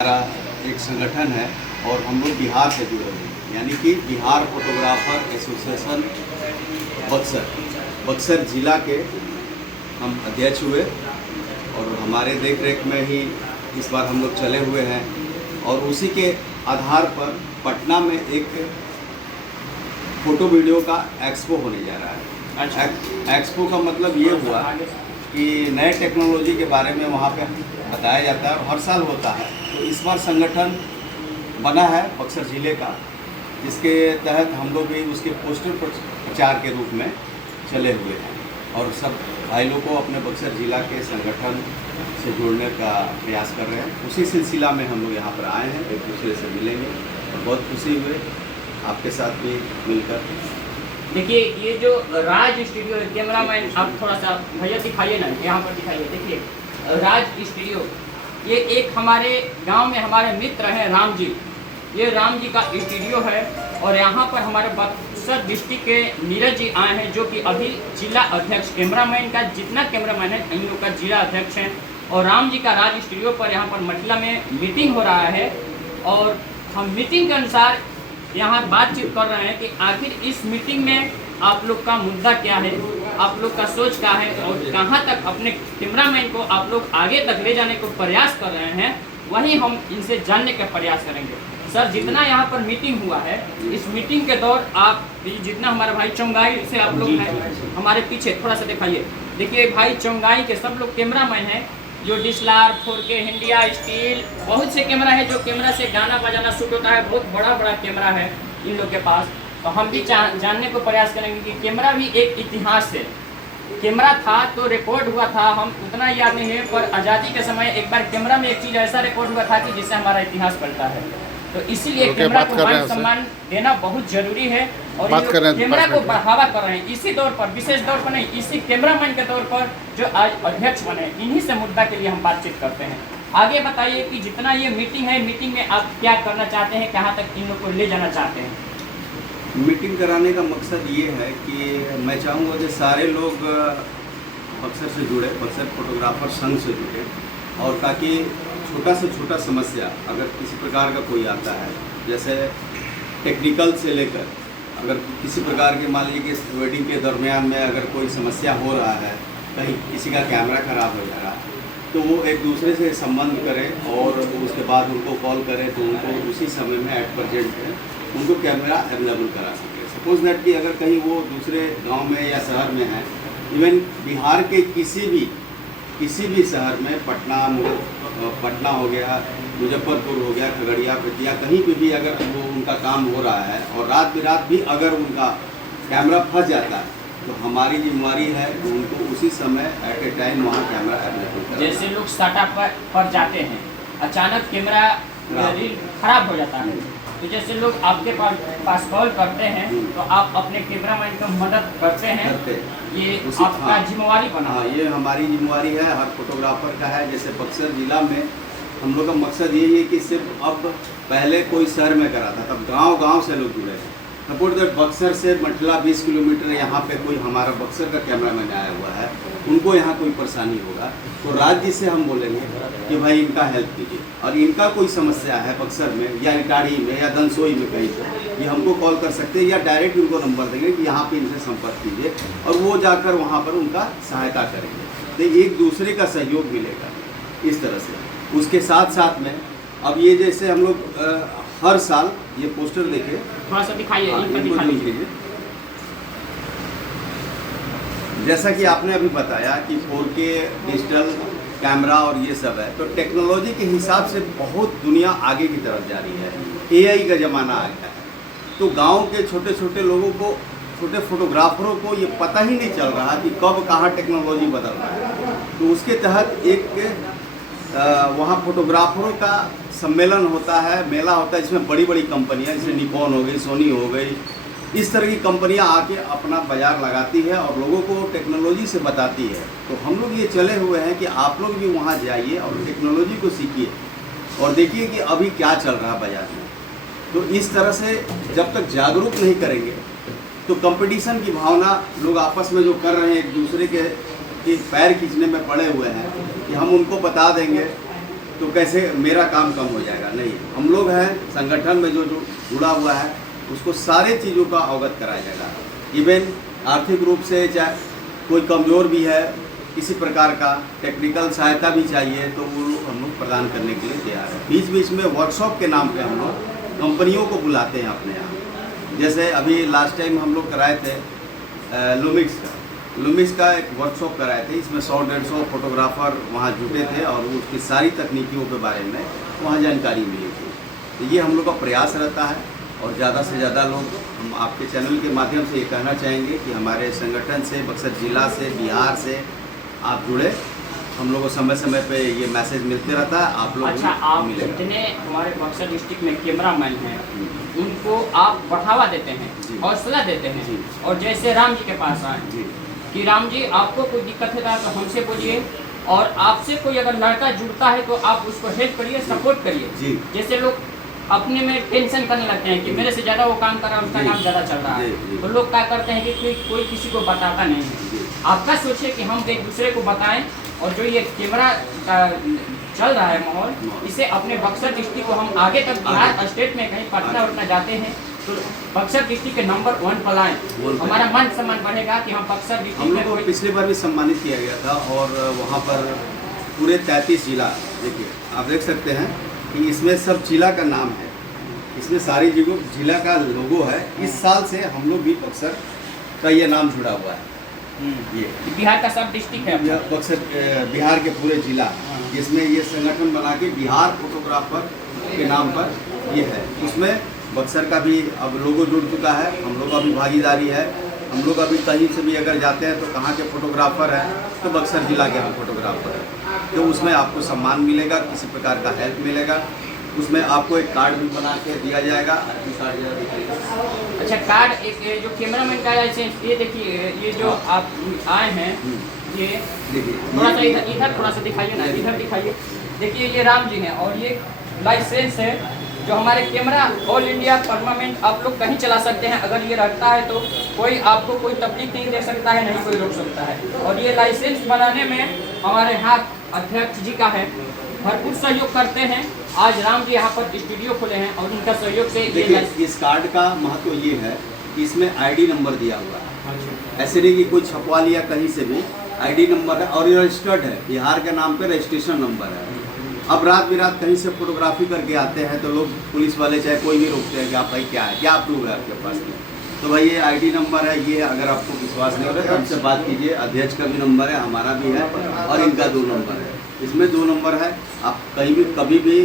हमारा एक संगठन है और हम लोग बिहार से जुड़े हुए हैं, यानी कि बिहार फोटोग्राफर एसोसिएशन बक्सर जिला के हम अध्यक्ष हुए और हमारे देख रेख में ही इस बार हम लोग चले हुए हैं। और उसी के आधार पर पटना में एक फ़ोटो वीडियो का एक्सपो होने जा रहा है। अच्छा। एक्सपो का मतलब ये हुआ कि नए टेक्नोलॉजी के बारे में वहाँ पे बताया जाता है और हर साल होता है। तो इस बार संगठन बना है बक्सर ज़िले का, जिसके तहत हम लोग भी उसके पोस्टर प्रचार के रूप में चले हुए हैं और सब भाई लोग को अपने बक्सर ज़िला के संगठन से जोड़ने का प्रयास कर रहे हैं। उसी सिलसिला में हम लोग यहाँ पर आए हैं, एक दूसरे से मिलेंगे और बहुत खुशी हुए आपके साथ भी मिलकर। देखिए ये जो राज स्टूडियो है, कैमरा मैन आप थोड़ा सा भैया दिखाइए ना, यहाँ पर दिखाइए। देखिए राज स्टूडियो, ये एक हमारे गांव में हमारे मित्र हैं राम जी, ये राम जी का स्टूडियो है और यहाँ पर हमारे बक्सर डिस्ट्रिक्ट के नीरज जी आए हैं, जो कि अभी जिला अध्यक्ष कैमरामैन का जितना कैमरामैन है इन लोग का जिला अध्यक्ष हैं। और राम जी का राज स्टूडियो पर यहाँ पर मटला में मीटिंग हो रहा है और हम मीटिंग के अनुसार यहाँ बातचीत कर रहे हैं कि आखिर इस मीटिंग में आप लोग का मुद्दा क्या है, आप लोग का सोच क्या है और कहाँ तक अपने कैमरामैन को आप लोग आगे तक ले जाने को प्रयास कर रहे हैं, वही हम इनसे जानने का प्रयास करेंगे। सर, जितना यहाँ पर मीटिंग हुआ है, इस मीटिंग के दौर आप जितना हमारे भाई चौंगाई से आप लोग हैं, हमारे पीछे थोड़ा सा दिखाइए। देखिए भाई चौंगाई के सब लोग कैमरामैन हैं, जो DSLR 4K इंडिया स्टील बहुत से कैमरा है, जो कैमरा से गाना बजाना शूट होता है, बहुत बड़ा बड़ा कैमरा है इन लोग के पास। तो हम भी जानने को प्रयास करेंगे कि कैमरा भी एक इतिहास है। कैमरा था तो रिकॉर्ड हुआ था, हम उतना याद नहीं है, पर आज़ादी के समय एक बार कैमरा में एक चीज़ ऐसा रिकॉर्ड हुआ था कि जिससे हमारा इतिहास पलटा है। तो इसीलिए कैमरा को मान सम्मान देना बहुत जरूरी है और कैमरा को बढ़ावा कर रहे हैं इसी दौर पर, विशेष दौर पर नहीं, इसी कैमरामैन के तौर पर जो आज अध्यक्ष बने, इन्हीं से मुद्दा के लिए हम बातचीत करते हैं। आगे बताइए कि जितना ये मीटिंग है, मीटिंग में आप क्या करना चाहते हैं, कहाँ तक इन लोग को ले जाना चाहते हैं? मीटिंग कराने का मकसद ये है कि मैं चाहूँगा कि सारे लोग बक्सर से जुड़े, बक्सर फोटोग्राफर संघ से जुड़े, और ताकि छोटा से छोटा समस्या अगर किसी प्रकार का कोई आता है, जैसे टेक्निकल से लेकर अगर किसी प्रकार के मान लीजिए कि वेडिंग के दरमियान में अगर कोई समस्या हो रहा है, कहीं किसी का कैमरा ख़राब हो जा रहा है, तो वो एक दूसरे से संबंध करें और उसके बाद उनको कॉल करें तो उनको उसी समय में एट प्रेजेंट उनको कैमरा अवेलेबल करा सके। सपोज दैट कि अगर कहीं वो दूसरे गांव में या शहर में है, इवन बिहार के किसी भी शहर में, पटना हो गया, मुजफ्फरपुर हो गया, खगड़िया, बेतिया, कहीं पे भी अगर वो उनका काम हो रहा है और रात बिरात भी अगर उनका कैमरा फंस जाता है, तो हमारी जिम्मेवारी है कि उनको उसी समय एट ए टाइम वहाँ कैमरा अवेलेबल करें। जैसे लोग स्टार्टअप पर जाते हैं, अचानक कैमरा खराब हो जाता है, तो जैसे लोग आपके पास कॉल करते हैं तो आप अपने कैमरामैन को मदद करते हैं, ये आपका जिम्मेवारी बना। हाँ, ये हमारी जिम्मेवारी है, हर फोटोग्राफर का है। जैसे बक्सर ज़िला में हम लोग का मकसद यही है कि सिर्फ अब पहले कोई शहर में करा था, तब गांव से लोग जुड़े हैं। सपोज दैट बक्सर से मटला 20 किलोमीटर, यहाँ पे कोई हमारा बक्सर का कैमरामैन आया हुआ है, उनको यहाँ कोई परेशानी होगा तो राज्य से हम बोलेंगे कि भाई इनका हेल्प कीजिए, और इनका कोई समस्या है बक्सर में या इटाढ़ी में या धनसोई में कहीं पर, ये हमको कॉल कर सकते हैं या डायरेक्ट उनको नंबर देंगे कि यहाँ पे इनसे संपर्क कीजिए और वो जाकर वहाँ पर उनका सहायता करेंगे। तो एक दूसरे का सहयोग मिलेगा इस तरह से। उसके साथ साथ में अब ये जैसे हम लोग हर साल ये पोस्टर देखे, थोड़ा सा दिखाइए, लीजिए। जैसा कि आपने अभी बताया कि 4K डिजिटल कैमरा और ये सब है, तो टेक्नोलॉजी के हिसाब से बहुत दुनिया आगे की तरफ जा रही है, AI का ज़माना आ गया है। तो गांव के छोटे छोटे लोगों को, छोटे फोटोग्राफरों को ये पता ही नहीं चल रहा कि कब कहाँ टेक्नोलॉजी बदल रहा है। तो उसके तहत एक वहाँ फोटोग्राफरों का सम्मेलन होता है, मेला होता है, जिसमें बड़ी बड़ी कंपनियाँ जैसे निकॉन हो गई, सोनी हो गई, इस तरह की कंपनियां आके अपना बाज़ार लगाती है और लोगों को टेक्नोलॉजी से बताती है। तो हम लोग ये चले हुए हैं कि आप लोग भी वहाँ जाइए और टेक्नोलॉजी को सीखिए और देखिए कि अभी क्या चल रहा है बाज़ार में। तो इस तरह से जब तक जागरूक नहीं करेंगे तो कंपटीशन की भावना लोग आपस में जो कर रहे हैं, एक दूसरे के पैर खींचने में पड़े हुए हैं, कि हम उनको बता देंगे तो कैसे मेरा काम कम हो जाएगा? नहीं, हम लोग हैं संगठन में जो जुड़ा हुआ है उसको सारे चीज़ों का अवगत कराया जाएगा। इवन आर्थिक रूप से चाहे कोई कमज़ोर भी है, किसी प्रकार का टेक्निकल सहायता भी चाहिए तो वो हम लोग प्रदान करने के लिए तैयार है। बीच बीच में वर्कशॉप के नाम पे हम लोग कंपनियों को बुलाते हैं अपने यहाँ। जैसे अभी लास्ट टाइम हम लोग कराए थे लुमिक्स का एक वर्कशॉप कराए थे। इसमें 100-150 फोटोग्राफर वहाँ जुटे थे और उसकी सारी तकनीकियों के बारे में वहाँ जानकारी मिली थी। तो ये हम लोग का प्रयास रहता है और ज़्यादा से ज़्यादा लोग, हम आपके चैनल के माध्यम से ये कहना चाहेंगे कि हमारे संगठन से, बक्सर जिला से, बिहार से आप जुड़े। हम लोग को समय समय पे ये मैसेज मिलते रहता है, आप लोग अच्छा, आप जितने हमारे बक्सर डिस्ट्रिक्ट में कैमरामैन हैं उनको आप बढ़ावा देते हैं, हौसला देते हैं, और जैसे राम जी के पास आए कि राम जी आपको कोई दिक्कत है तो हमसे बोलिए, और आपसे कोई अगर लड़का जुड़ता है तो आप उसको हेल्प करिए, सपोर्ट करिए। जैसे लोग अपने में टेंशन करने लगते हैं कि मेरे से ज़्यादा वो काम कर रहा है, उसका काम ज़्यादा चल रहा है, तो लोग क्या करते हैं कि कोई किसी को बताता नहीं है। आपका सोचिए कि हम एक दूसरे को बताएं, और जो ये कैमरा का चल रहा है माहौल, इसे अपने बक्सर डिस्ट्रिक्ट को हम आगे तक बिहार स्टेट में कहीं पटना उठना जाते हैं तो बक्सर डिस्ट्रिक्ट के नंबर 1 पर लाएं, हमारा मान सम्मान बढ़ेगा कि हम बक्सर डिस्ट्रिक्ट हम लोग को पिछली बार भी सम्मानित किया गया था और वहाँ पर पूरे 33 जिला, देखिए आप देख सकते हैं कि इसमें सब जिला का नाम है, इसमें सारी जिला का लोगो है। इस साल से हम लोग भी बक्सर का ये नाम जुड़ा हुआ है। ये बिहार का सब डिस्ट्रिक्ट है, बक्सर बिहार के पूरे जिला, जिसमें ये संगठन बना के बिहार फोटोग्राफर के नाम पर ये है। उसमें बक्सर का भी अब लोगो जुड़ चुका है, हम लोग का भी भागीदारी है। हम लोग अभी कहीं से भी अगर जाते हैं तो कहाँ के फोटोग्राफर हैं तो बक्सर जिला के हम फोटोग्राफर हैं, तो उसमें आपको सम्मान मिलेगा, किसी प्रकार का हेल्प मिलेगा। उसमें आपको एक कार्ड भी बना के दिया जाएगा। अच्छा, कार्ड एक जो कैमरामैन का लाइसेंस, ये देखिए, ये जो आप आए हैं, ये थोड़ा सा इधर थोड़ा सा दिखाइए ना, इधर दिखाइए। देखिए ये राम जी हैं और ये लाइसेंस है जो हमारे कैमरा ऑल इंडिया परमानेंट आप लोग कहीं चला सकते हैं। अगर ये रखता है तो कोई आपको कोई तकलीफ नहीं दे सकता है, नहीं कोई रोक सकता है। और ये लाइसेंस बनाने में हमारे यहाँ अध्यक्ष जी का है, भरपूर सहयोग करते हैं। आज राम जी यहाँ पर स्टूडियो खोले हैं और उनका सहयोग से देखिए इस कार्ड का महत्व ये है कि इसमें आईडी नंबर दिया हुआ है। ऐसे नहीं कि कोई छपवा लिया कहीं से भी, आईडी नंबर है और ये रजिस्टर्ड है, बिहार के नाम पे रजिस्ट्रेशन नंबर है। अब रात बिरात कहीं से फोटोग्राफी करके आते हैं तो लोग, पुलिस वाले चाहे कोई भी, रोकते हैं कि आप भाई क्या है, क्या प्रूफ है आपके पास में। तो भाई ये आईडी नंबर है, ये अगर आपको विश्वास नहीं हो रहा है तो हमसे बात कीजिए। अध्यक्ष का भी नंबर है, हमारा भी है और इनका 2 नंबर है। इसमें 2 नंबर है, आप कहीं भी कभी भी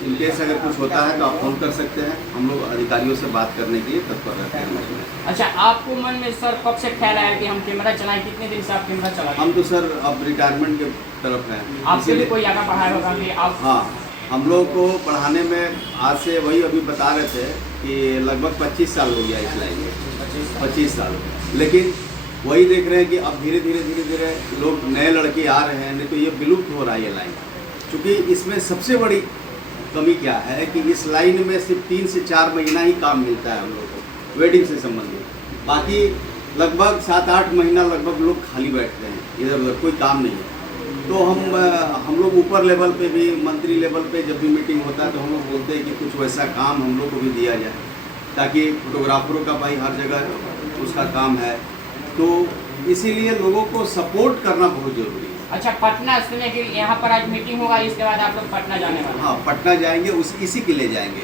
इनकेस अगर कुछ होता है तो आप फोन कर सकते हैं। हम लोग अधिकारियों से बात करने के लिए तत्पर रहते हैं। अच्छा, आपको मन में सर कब से ख्याल आया कि हम कैमरा चलाएं? कितने दिन से आप कैमरा चलाते हैं? हम तो सर अब रिटायरमेंट के तरफ हैं। आपसे भी कोई आगे पढ़ाया होगा कि आप? हाँ, हम लोग को पढ़ाने में आज से वही अभी बता रहे थे कि लगभग 25 साल हो गया इस लाइन में, 25 साल। लेकिन वही देख रहे हैं कि अब धीरे धीरे लोग, नए लड़के आ रहे हैं, नहीं तो ये विलुप्त हो रहा है ये लाइन। क्योंकि इसमें सबसे बड़ी कमी क्या है कि इस लाइन में सिर्फ 3 से 4 महीना ही काम मिलता है हम लोग को वेडिंग से संबंधित। बाकी लगभग 7-8 महीना लगभग लोग खाली बैठते हैं, इधर उधर कोई काम नहीं है। तो हम लोग ऊपर लेवल पे भी, मंत्री लेवल पे जब भी मीटिंग होता है तो हम लोग बोलते हैं कि कुछ वैसा काम हम लोग को भी दिया जाए, ताकि फोटोग्राफरों का भाई हर जगह उसका काम है, तो इसीलिए लोगों को सपोर्ट करना बहुत जरूरी है। अच्छा, पटना सुने कि यहाँ पर आज मीटिंग होगा, इसके बाद आप लोग पटना जाने वाले? हाँ, पटना जाएंगे, इसी के लिए जाएंगे।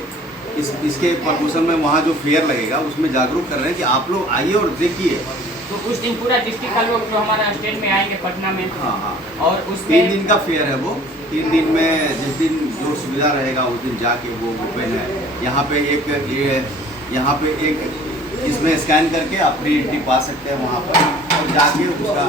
इसके प्रमोशन में वहाँ जो फेयर लगेगा उसमें जागरूक कर रहे हैं कि आप लोग आइए और देखिए। तो उस दिन पूरा डिस्ट्रिक्ट का लोग जो हमारा स्टेट में आएंगे पटना में? हाँ। और उसमें 3 दिन का फेयर है वो। 3 दिन में जिस दिन जो सुविधा रहेगा उस दिन जाके वो ओपन है। यहाँ पे एक इसमें स्कैन करके आप फ्री एंट्री पा सकते हैं वहाँ पर, और जाके उसका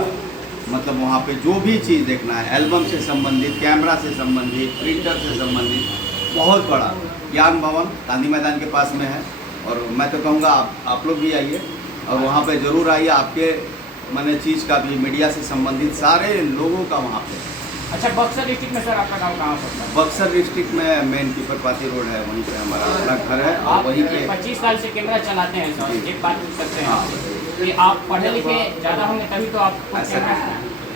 मतलब वहाँ पे जो भी चीज़ देखना है, एल्बम से संबंधित, कैमरा से संबंधित, प्रिंटर से संबंधित, बहुत बड़ा ज्ञान भवन गांधी मैदान के पास में है। और मैं तो कहूँगा आप लोग भी आइए और वहाँ पे ज़रूर आइए। आपके मैंने चीज़ का भी, मीडिया से संबंधित सारे लोगों का वहाँ पे। अच्छा, बक्सर डिस्ट्रिक्ट में सर आपका गाँव कहाँ पड़ता है? बक्सर डिस्ट्रिक्ट में मेन पीपरपाती रोड है, वहीं पे हमारा अपना घर है। और वहीं पे 25 साल से कैमरा चलाते हैं सर, एक बात पूछ सकते हैं? हाँ, कि आप पढ़े लिखे ज़्यादा होंगे तभी तो आप ऐसा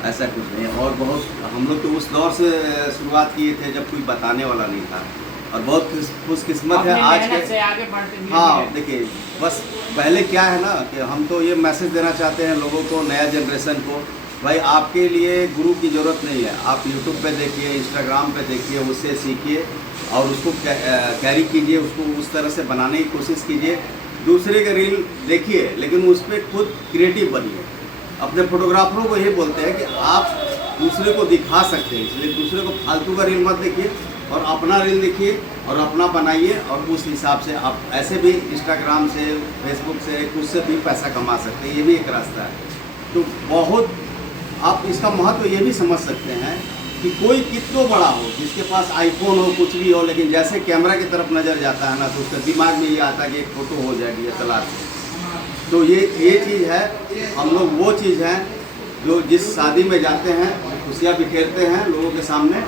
ऐसा कुछ नहीं है। और बहुत हम लोग तो उस दौर से शुरुआत किए थे जब कोई बताने वाला नहीं था, और बहुत खुशकिस्मत है अपनी आज मेहनत के। से आगे बढ़ते धीरे हाँ धीरे। देखिए, बस पहले क्या है ना कि हम तो ये मैसेज देना चाहते हैं लोगों को, नया जनरेशन को, भाई आपके लिए गुरु की ज़रूरत नहीं है। आप यूट्यूब पे देखिए, इंस्टाग्राम पे देखिए, उससे सीखिए और उसको कैरी कीजिए, उसको उस तरह से बनाने की कोशिश कीजिए। दूसरे के रील देखिए लेकिन उस पर खुद क्रिएटिव बनिए। अपने फोटोग्राफरों को ये बोलते हैं कि आप दूसरे को दिखा सकते हैं, इसलिए दूसरे को फालतू का रील मत देखिए और अपना रील देखिए और अपना बनाइए, और उस हिसाब से आप ऐसे भी इंस्टाग्राम से, फेसबुक से, कुछ से भी पैसा कमा सकते हैं। ये भी एक रास्ता है। तो बहुत आप इसका महत्व ये भी समझ सकते हैं कि कोई कितना बड़ा हो, जिसके पास आईफोन हो, कुछ भी हो, लेकिन जैसे कैमरा की तरफ नज़र जाता है ना तो उसका दिमाग में ये आता है कि एक फ़ोटो हो जाएगी या चला के। तो ये चीज़ है, हम लोग वो चीज़ है जो जिस शादी में जाते हैं खुशियाँ बिखेरते हैं लोगों के सामने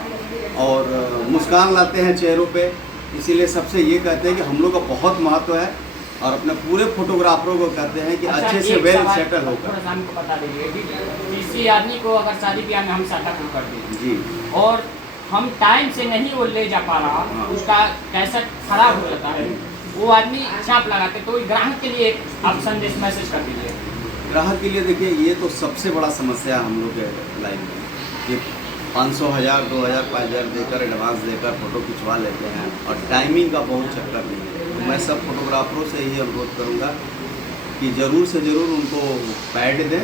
और मुस्कान लाते हैं चेहरों पे। इसीलिए सबसे ये कहते हैं कि हम लोग का बहुत महत्व है, और अपने पूरे फोटोग्राफरों को कहते हैं कि अच्छे से एक वेल सवाल सेटल होकर। थोड़ा सा हमको बता दीजिए कि किसी आदमी को अगर शादी ब्याह में हम सेटअप कर दें जी, और हम टाइम से नहीं वो ले जा पा रहा, हाँ। उसका कैसेट खराब हो जाता है, वो आदमी चाप लगाते, तो ग्राहक के लिए आप संदेश मैसेज कर दीजिए। ग्राहक के लिए देखिए, ये तो सबसे बड़ा समस्या है हम लोग के लाइन में कि 500, 1000, 2000, 5000 देकर एडवांस देकर फ़ोटो खिंचवा लेते हैं और टाइमिंग का बहुत चक्कर नहीं है। तो मैं सब फोटोग्राफरों से यही अनुरोध करूँगा कि ज़रूर से ज़रूर उनको पैड दें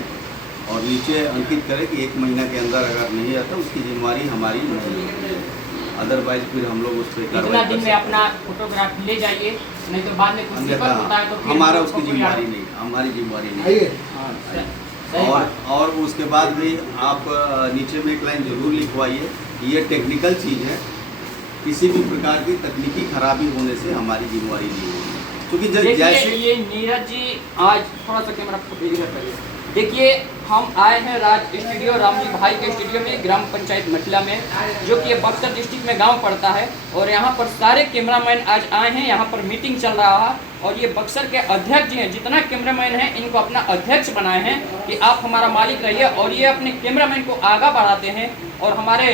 और नीचे अंकित करें कि 1 महीना के अंदर अगर नहीं आता उसकी जिम्मेवारी हमारी नहीं है, अदरवाइज फिर हम लोग उस पर इतना कार्रवाई दिन कर में सकते अपना फोटोग्राफ ले जाइए, नहीं तो बाद में कुछ हैं। दिक्कत होता है तो अन्यथा फिर हमारा हम उसकी लोग को जिम्मेवारी याद- नहीं, हमारी जिम्मेवारी नहीं। आइए। हाँ, सही बात। और उसके बाद भी आप नीचे में एक लाइन जरूर लिखवाइए कि ये टेक्निकल चीज़ है, किसी भी प्रकार की तकनीकी खराबी होने से हमारी जिम्मेवारी नहीं है। क्योंकि देखिए जैसे ये नीरज जी आज थोड़ा सा कैमरा इधर करिए। देखिए हम आए हैं राज स्टूडियो, रामजी भाई के स्टूडियो में, ग्राम पंचायत मठिला में, जो कि ये बक्सर डिस्ट्रिक्ट में गांव पड़ता है। और यहाँ पर सारे कैमरामैन आज आए हैं, यहाँ पर मीटिंग चल रहा है और ये बक्सर के अध्यक्ष जी हैं, जितना कैमरामैन हैं इनको अपना अध्यक्ष बनाए हैं कि आप हमारा मालिक रहिए, और ये अपने कैमरामैन को आगा बढ़ाते हैं और हमारे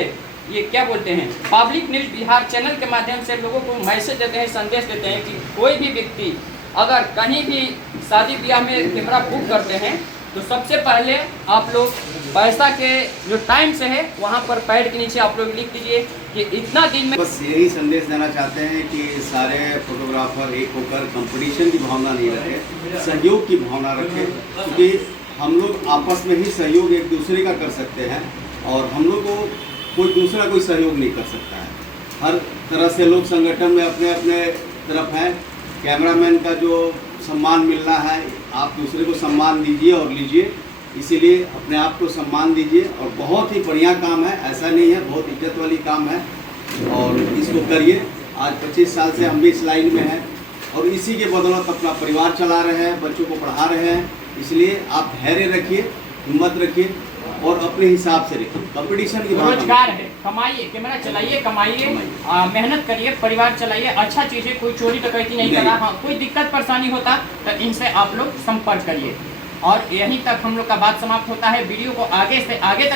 ये क्या बोलते हैं पब्लिक न्यूज़ बिहार चैनल के माध्यम से लोगों को मैसेज देते हैं, संदेश देते हैं कि कोई भी व्यक्ति अगर कहीं भी शादी ब्याह में कैमरा बुक करते हैं तो सबसे पहले आप लोग पैसा के जो टाइम से है वहाँ पर पैड के नीचे आप लोग लिख दीजिए कि इतना दिन में। बस यही संदेश देना चाहते हैं कि सारे फोटोग्राफर एक होकर कंपटीशन की भावना नहीं रखें, सहयोग की भावना रखें, क्योंकि हम लोग आपस में ही सहयोग एक दूसरे का कर सकते हैं और हम लोग को कोई दूसरा कोई सहयोग नहीं कर सकता है। हर तरह से लोग संगठन में अपने अपने तरफ हैं। कैमरामैन का जो सम्मान मिलना है, आप दूसरे को सम्मान दीजिए और लीजिए, इसीलिए अपने आप को सम्मान दीजिए। और बहुत ही बढ़िया काम है, ऐसा नहीं है, बहुत इज्जत वाली काम है और इसको करिए। आज 25 साल से हम भी इस लाइन में हैं और इसी के बदौलत अपना परिवार चला रहे हैं, बच्चों को पढ़ा रहे हैं। इसलिए आप धैर्य रखिए, हिम्मत रखिए और अपने हिसाब से रखिए। कंपटीशन की भावना रोजगार है, कमाइए, कैमरा चलाइए, कमाइए, मेहनत करिए, परिवार चलाइए, अच्छा चीज़ है, कोई चोरी डकैती नहीं कर रहा। हाँ, कोई दिक्कत परेशानी होता तो इनसे आप लोग संपर्क करिए। और यहीं तक हम लोग का बात समाप्त होता है। वीडियो को आगे से आगे तक